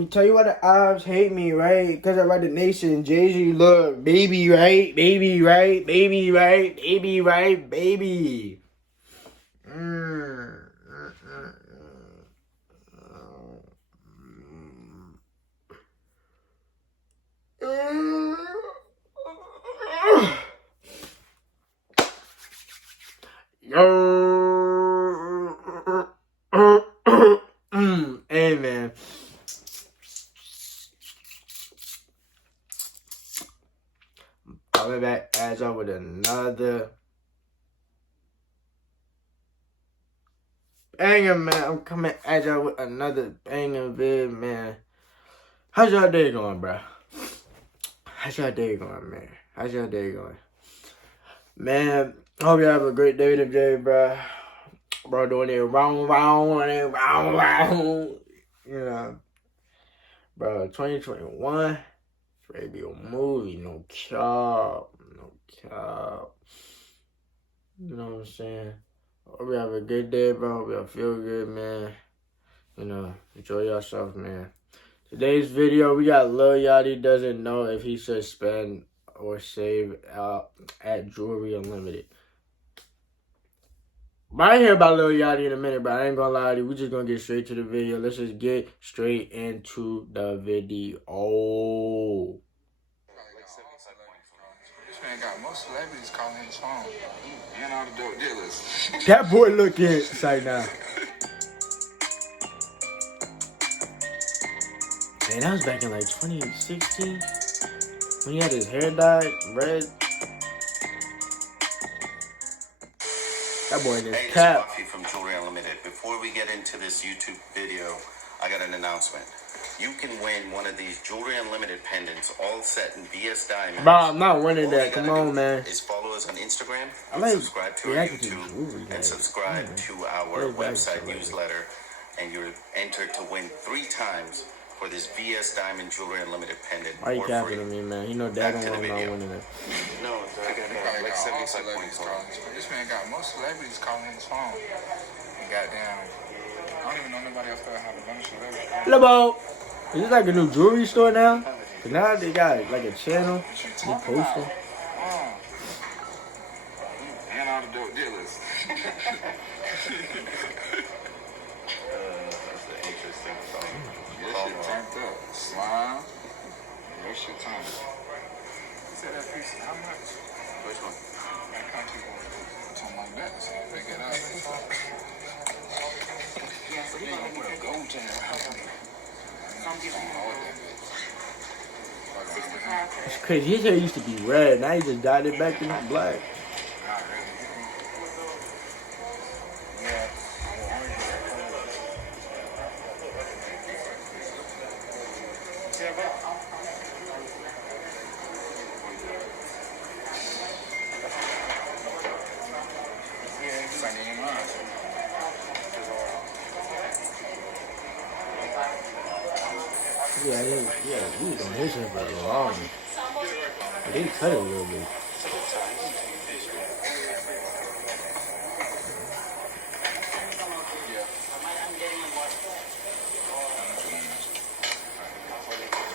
me tell you why the ops hate me, right? Because I write the nation. Jay-Z, look, baby, right? Baby, right? Baby, right? Baby, right? Baby. Hey, man. Coming back as y'all with another banger, man. I'm coming at y'all with another banger vid, man. How's y'all day going, bro? How's y'all day going, man? How's y'all day going? Man, hope y'all have a great day today, bro. Bro, doing it round. You know, bro, 2021, it's ready to be a movie, no cap. You know what I'm saying? Hope you have a good day, bro. Hope y'all feel good, man. You know, enjoy yourself, man. Today's video, we got Lil Yachty doesn't know if he should spend or save out at Jewelry Unlimited. But I hear about Lil Yachty in a minute, but I ain't gonna lie to you. We just gonna get straight to the video. Let's just get straight into the video. This man got most celebrities calling his phone. And all the dope dealers. That boy look inside now. Man, that was back in like 2016 when he had his hair dyed red. That boy in his cap. Hey, from Jewelry Unlimited. Before we get into this YouTube video, I got an announcement. You can win one of these Jewelry Unlimited pendants, all set in BS Diamonds. Bro, I'm not winning that. Come on, man. Is follow us on Instagram, subscribe to our YouTube, and subscribe to our website newsletter, and you're entered to win 3 times for this VS Diamond Jewelry Unlimited pendant. Why you capping to me, man? You know Dad don't want to winning it. No, I got like 75 points. This man got most celebrities calling his phone. And goddamn, I don't even know nobody else that have a bunch of celebrities. Hello, is this like a new jewelry store now? Cause now they got like a channel. They posting. And all the dope dealers. Your shit turned up. Slime. Your shit turned up. You said that piece, how much? Which one? That country boy. Something like that. So pick it up. Yeah, so you gonna put a gold chain around me. I'm giving you all that bitch. It's crazy. His hair used to be red. Now he just dyed it back to black. Not really. Yeah. Yeah, he was on his hair for a long. But they cut it a little bit.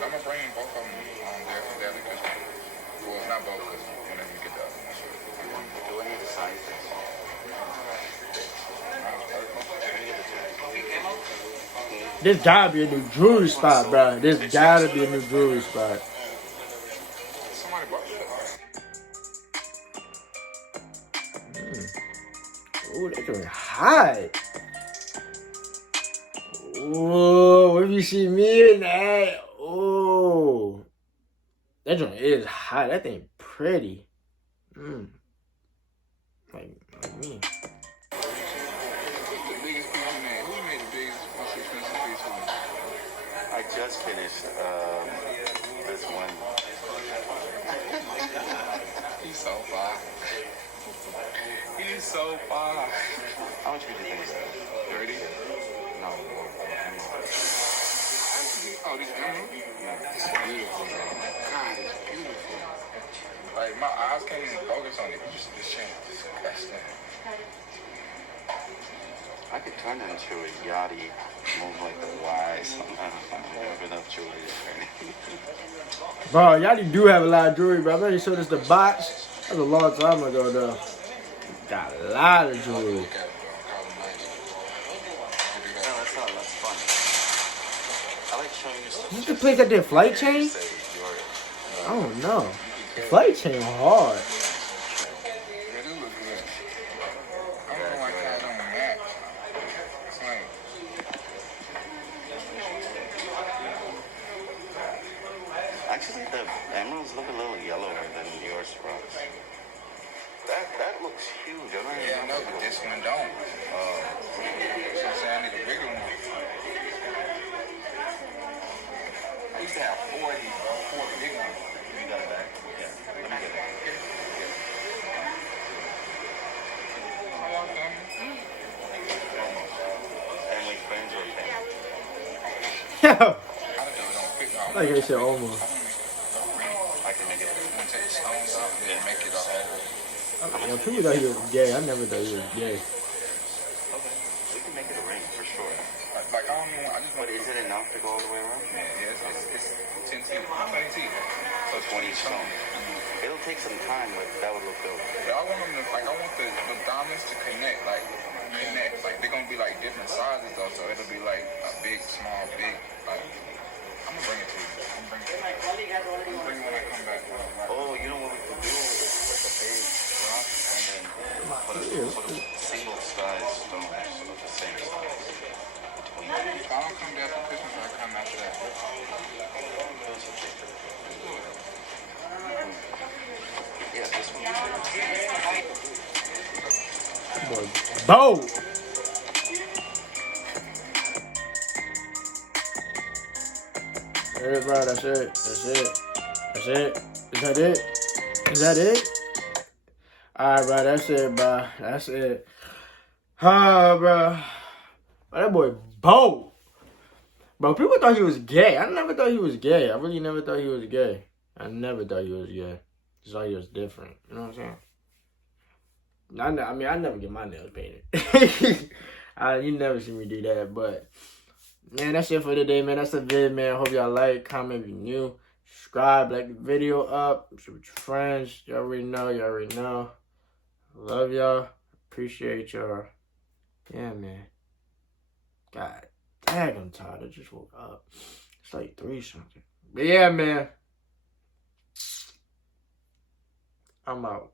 I'm gonna bring both of them there for that because, well, not both because whenever you get the other one. Do I need to size this? This gotta be a new jewelry spot, bro. This gotta be a new jewelry spot. Somebody bought it. Ooh, they're doing hot. Ooh, if you see me in that, ooh. That joint is hot. That thing pretty. Like me. I just finished this one. He's so far. He's so far. How much would you think is that? 30? No, more. Oh, this emerald? Yeah. It's beautiful, bro. God, it's beautiful. Like, my eyes can't even focus on it. This chain is disgusting. I could turn it into a Yachty, move like the Y, somehow. Never know. Bro, Yachty do have a lot of jewelry, bro. I already showed us the box. That was a long time ago, though. Got a lot of jewelry. Look at it, bro. Call it nice. No, that's not. That's fun. I like showing you stuff. Is this the place that did flight chain? I don't know. The flight chain hard. Yeah, do look good. I don't know why I don't match. It's like, Actually, the emeralds look a little yellower than yours, rocks. That looks huge. I don't yeah, I know, but this one don't. So I'm saying I need a bigger one. I used to have 4 of these, bro. 4 big ones. You got it back? Yeah. Let me get it. How y'all coming? Family, friends, or family? Yo, I don't fit no. like I said, almost. I can make it. I'm gonna take the stones out and then make it a whole. Yo, people thought he was gay. I never thought he was gay. Okay. We can make it a ring for sure. Like I don't know. I just want. But is it enough to go all the way around? Yeah, it's 10 teeth, 20 teeth. So 20 stone. It'll take some time, but that would look good. But I want them to, like, I want the diamonds to connect. Like they're gonna be like different sizes though, so it'll be like a big, small, big. Like, I'm gonna bring it to you. I'm gonna bring it when I come back. Oh, you know what we could do? It's like a big rock and then put a single size stone, so it's the same size between. If I don't come there for Christmas, I come after that. Yeah, this one. Bo! There it is, bro. That's it. That's it. That's it. Is that it? Is that it? Alright, bro. That's it, bro. That's it. Ah, bro. Oh, that boy Bo. Bro, people thought he was gay. I never thought he was gay. I really never thought he was gay. I never thought he was gay. Just thought he was different. You know what I'm saying? I never get my nails painted. You never see me do that, but man, that's it for today, man. That's the vid, man. Hope y'all like, comment if you're new, subscribe, like the video up, share with your friends. Y'all already know. Y'all already know. Love y'all. Appreciate y'all. Yeah, man. God dang, I'm tired. I just woke up. It's like 3 something. But yeah, man. I'm out.